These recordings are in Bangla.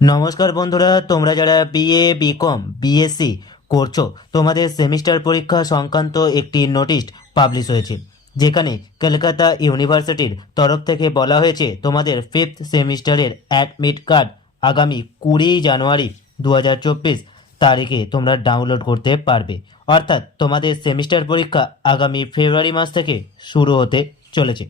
নমস্কার বন্ধুরা, তোমরা যারা বিএ বিকম বিএসসি করছো তোমাদের সেমিস্টার পরীক্ষা সংক্রান্ত একটি নোটিশ পাবলিশ হয়েছে, যেখানে কলকাতা ইউনিভার্সিটির তরফ থেকে বলা হয়েছে তোমাদের ফিফথ সেমিস্টারের অ্যাডমিট কার্ড আগামী 20 জানুয়ারি 2024 তারিখে তোমরা ডাউনলোড করতে পারবে। অর্থাৎ তোমাদের সেমিস্টার পরীক্ষা আগামী ফেব্রুয়ারি মাস থেকে শুরু হতে চলেছে।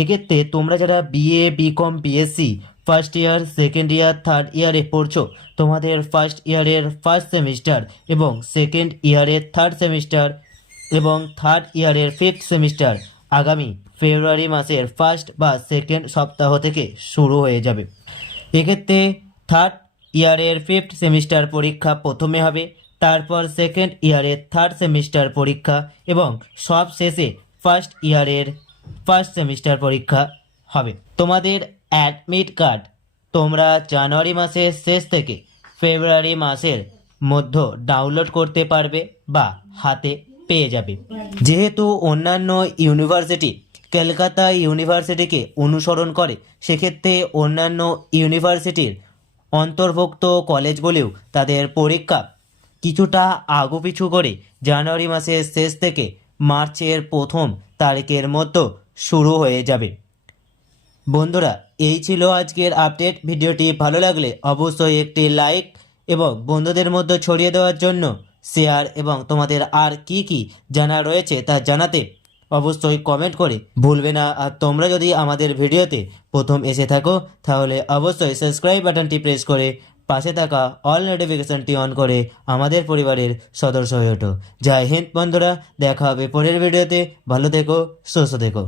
এক্ষেত্রে তোমরা যারা BA BCom BSc first year, second year, third ইয়ারে পড়ছো, তোমাদের ফার্স্ট ইয়ারের ফার্স্ট সেমিস্টার এবং সেকেন্ড ইয়ারের থার্ড সেমিস্টার এবং থার্ড ইয়ারের ফিফথ সেমিস্টার আগামী ফেব্রুয়ারি মাসের ফার্স্ট বা সেকেন্ড সপ্তাহ থেকে শুরু হয়ে যাবে। এক্ষেত্রে থার্ড ইয়ারের ফিফথ সেমিস্টার পরীক্ষা প্রথমে হবে, তারপর সেকেন্ড ইয়ারের থার্ড সেমিস্টার পরীক্ষা এবং সব শেষে ফার্স্ট ইয়ারের ফার্স্ট সেমিস্টার পরীক্ষা হবে। তোমাদের অ্যাডমিট কার্ড তোমরা জানুয়ারি মাসের শেষ থেকে ফেব্রুয়ারি মাসের মধ্যে ডাউনলোড করতে পারবে বা হাতে পেয়ে যাবে। যেহেতু অন্যান্য ইউনিভার্সিটি কলকাতা ইউনিভার্সিটিকে অনুসরণ করে, সেক্ষেত্রে অন্যান্য ইউনিভার্সিটির অন্তর্ভুক্ত কলেজগুলিও তাদের পরীক্ষা কিছুটা আগুপিছু করে জানুয়ারি মাসের শেষ থেকে মার্চের প্রথম তারিখের মধ্যে শুরু হয়ে যাবে। বন্ধুরা, এই ছিল আজকের আপডেট। ভিডিওটি ভালো লাগলে অবশ্যই একটি লাইক এবং বন্ধুদের মধ্যে ছড়িয়ে দেওয়ার জন্য শেয়ার, এবং তোমাদের আর কি কি জানা রয়েছে তা জানাতে অবশ্যই কমেন্ট করে ভুলবে না। আর তোমরা যদি আমাদের ভিডিওতে প্রথম এসে থাকো তাহলে অবশ্যই সাবস্ক্রাইব বাটনটি প্রেস করে পাশে থাকা অল নোটিফিকেশনটি অন করে আমাদের পরিবারের সদস্য হয়ে ওঠো। জয় হিন্দ বন্ধুরা, দেখা হবে পরের ভিডিওতে। ভালো থেকো, সুস্থ থেকো।